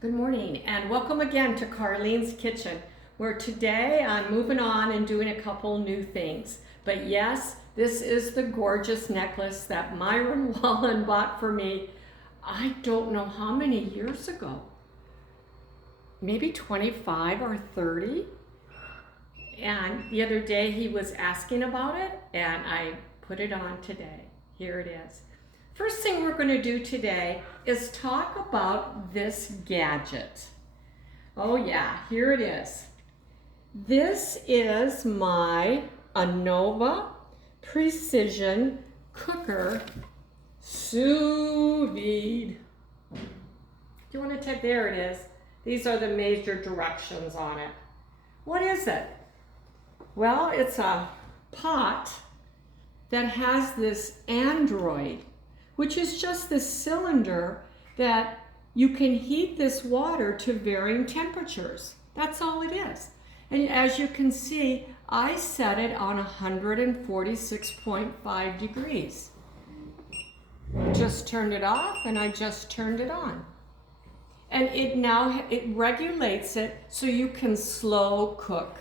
Good morning and welcome again to Carlene's Kitchen, where today I'm moving on and doing a couple new things. But yes, this is the gorgeous necklace that Myron Wallen bought for me, I don't know how many years ago, maybe 25 or 30. And the other day he was asking about it and I put it on today. Here it is. First thing we're going to do today is talk about this gadget. Oh yeah, here it is. This is my Anova Precision Cooker Sous Vide. Do you want to take, there it is. These are the major directions on it. What is it? Well, it's a pot that has this Android, which is just this cylinder that you can heat this water to varying temperatures. That's all it is. And as you can see, I set it on 146.5 degrees. Just turned it off and I just turned it on. And it regulates it so you can slow cook.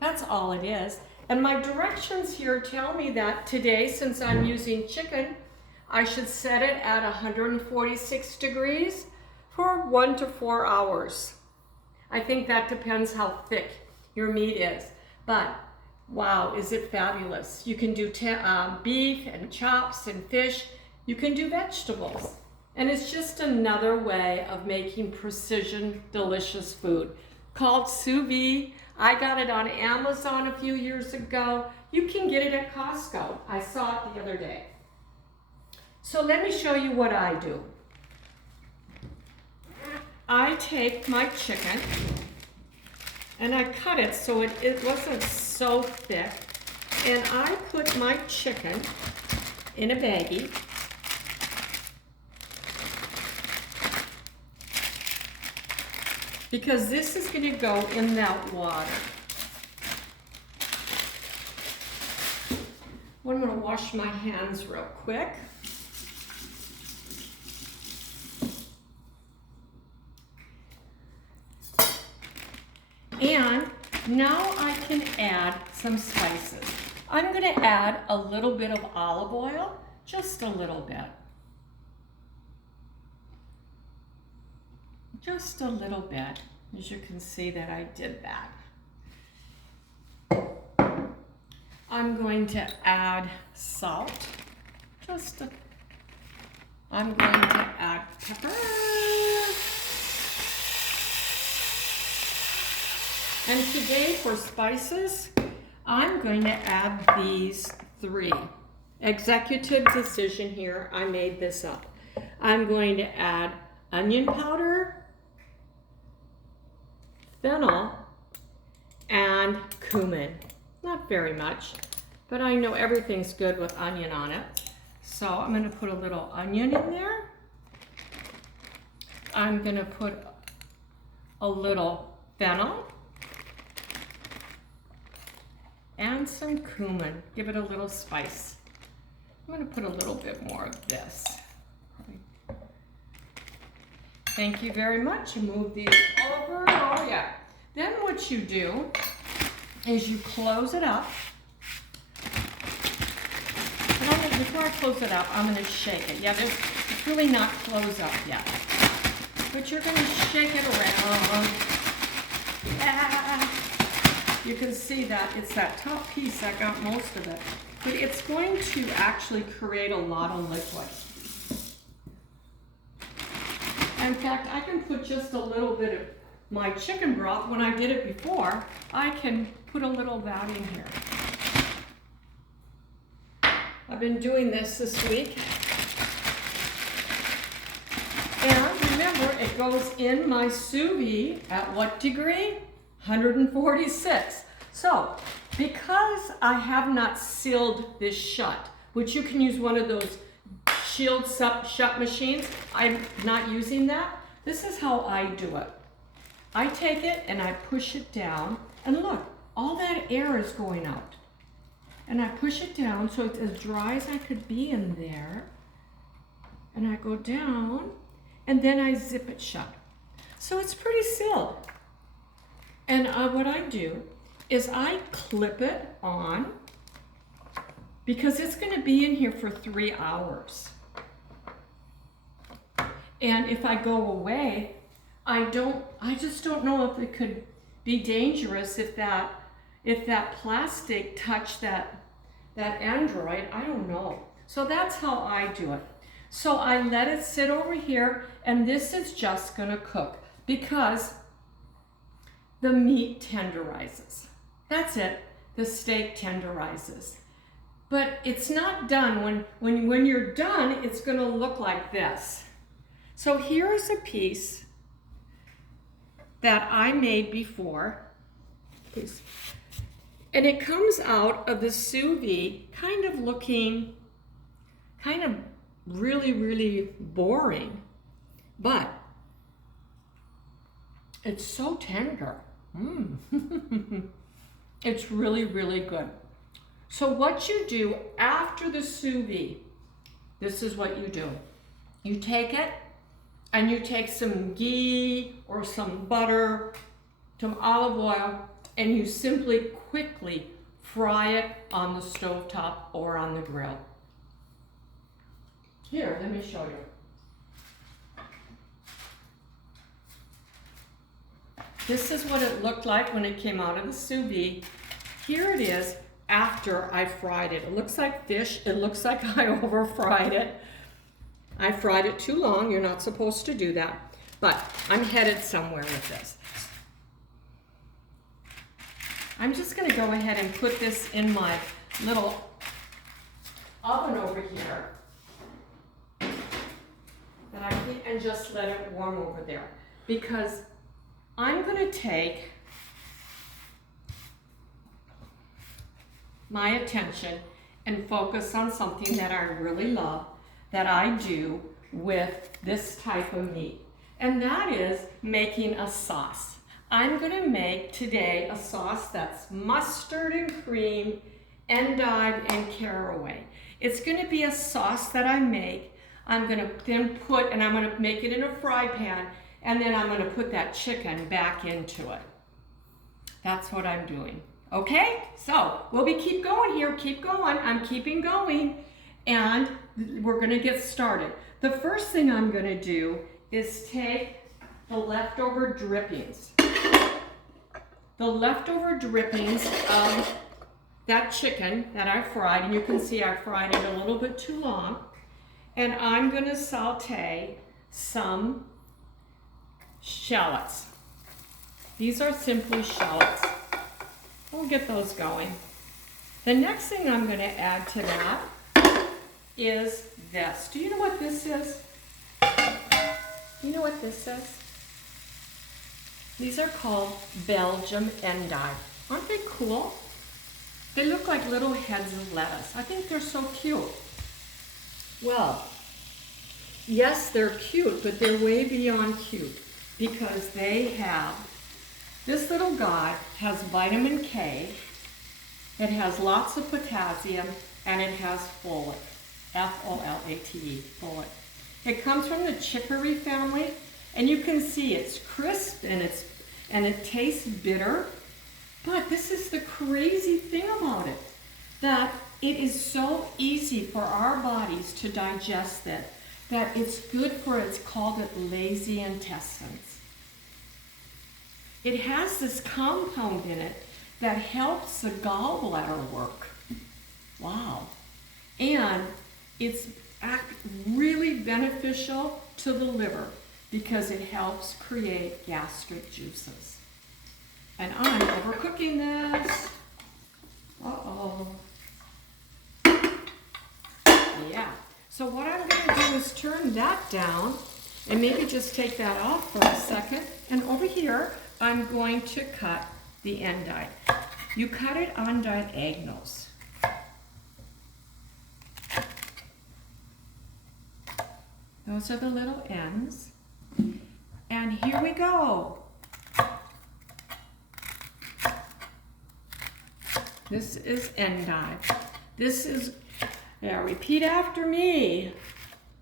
That's all it is. And my directions here tell me that today, since I'm using chicken, I should set it at 146 degrees for 1 to 4 hours. I think that depends how thick your meat is. But wow, is it fabulous. You can do beef and chops and fish. You can do vegetables. And it's just another way of making precision, delicious food called sous vide. I got it on Amazon a few years ago. You can get it at Costco. I saw it the other day. So let me show you what I do. I take my chicken and I cut it so it wasn't so thick. And I put my chicken in a baggie. Because this is going to go in that water. I'm going to wash my hands real quick. And now I can add some spices. I'm going to add a little bit of olive oil, just a little bit. Just a little bit, as you can see that I did that. I'm going to add salt, I'm going to add pepper. And today for spices, I'm going to add these 3. Executive decision here, I made this up. I'm going to add onion powder, fennel, and cumin. Not very much, but I know everything's good with onion on it. So I'm going to put a little onion in there. I'm going to put a little fennel and some cumin. Give it a little spice. I'm going to put a little bit more of this. Thank you very much. You move these over. Oh yeah. Then what you do is you close it up. But before I close it up, I'm going to shake it. Yeah, it's really not closed up yet. But you're going to shake it around. Yeah. You can see that it's that top piece that got most of it. But it's going to actually create a lot of liquid. In fact, I can put just a little bit of my chicken broth. When I did it before, I can put a little of that in here. I've been doing this week. And remember, it goes in my sous vide at what degree? 146. So, because I have not sealed this shut, which you can use one of those shield shut machines. I'm not using that. This is how I do it. I take it and I push it down, and look, all that air is going out. And I push it down so it's as dry as I could be in there. And I go down, and then I zip it shut. So it's pretty still. And what I do is I clip it on because it's going to be in here for 3 hours. And if I go away, I just don't know if it could be dangerous if that plastic touched that Android. I don't know. So that's how I do it. So I let it sit over here, and this is just gonna cook because the meat tenderizes. That's it. The steak tenderizes. But it's not done. When you're done, it's gonna look like this. So here's a piece that I made before. And it comes out of the sous vide, kind of looking, really, really boring. But it's so tender. It's really, really good. So what you do after the sous vide, this is what you do. You take it and you take some ghee or some butter, some olive oil, and you simply quickly fry it on the stovetop or on the grill. Here, let me show you. This is what it looked like when it came out of the sous vide. Here it is after I fried it. It looks like fish. It looks like I over fried it. I fried it too long. You're not supposed to do that. But I'm headed somewhere with this. I'm just going to go ahead and put this in my little oven over here. And just let it warm over there. Because I'm going to take my attention and focus on something that I really love, that I do with this type of meat. And that is making a sauce. I'm going to make today a sauce that's mustard and cream, endive, and caraway. It's going to be a sauce that I make. I'm going to then I'm going to make it in a fry pan, and then I'm going to put that chicken back into it. That's what I'm doing. Okay? So we'll keep going here. Keep going. I'm keeping going, and we're going to get started. The first thing I'm going to do is take the leftover drippings. The leftover drippings of that chicken that I fried, and you can see I fried it a little bit too long. And I'm going to saute some shallots. These are simply shallots. We'll get those going. The next thing I'm going to add to that is this. Do you know what this is? You know what this is? These are called Belgium Endive. Aren't they cool? They look like little heads of lettuce. I think they're so cute. Well, yes, they're cute, but they're way beyond cute because this little guy has vitamin K, it has lots of potassium, and it has folate, F-O-L-A-T-E, folate. It comes from the chicory family, and you can see it's crisp and it tastes bitter, but this is the crazy thing about it, that it is so easy for our bodies to digest it, that it's good for, it's called lazy intestines. It has this compound in it that helps the gallbladder work. Wow. And it's really beneficial to the liver because it helps create gastric juices. And I'm overcooking this. Uh-oh. Yeah. So what I'm going to do is turn that down and maybe just take that off for a second. And over here, I'm going to cut the endive. You cut it on diagonals. Those are the little ends. And here we go. This is endive. This is, repeat after me.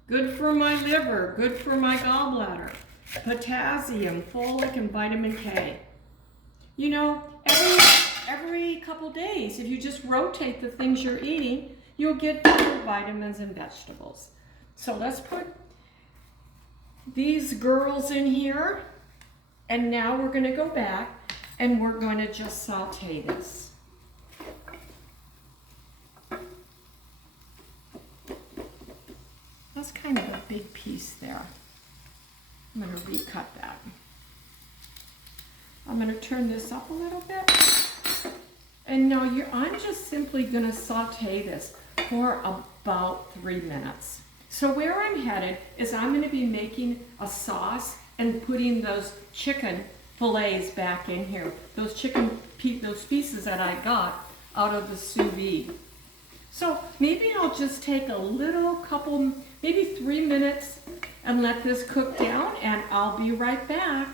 Good for my liver, good for my gallbladder. potassium, folic, and vitamin K. You know, every couple days, if you just rotate the things you're eating, you'll get different vitamins and vegetables. So let's put these girls in here, and now we're going to go back and we're going to just saute this. That's kind of a big piece there. I'm going to recut that. I'm going to turn this up a little bit. And now I'm just simply going to saute this for about 3 minutes. So where I'm headed is I'm going to be making a sauce and putting those chicken fillets back in here. Those pieces that I got out of the sous vide. So maybe I'll just take a little couple, maybe 3 minutes and let this cook down, and I'll be right back.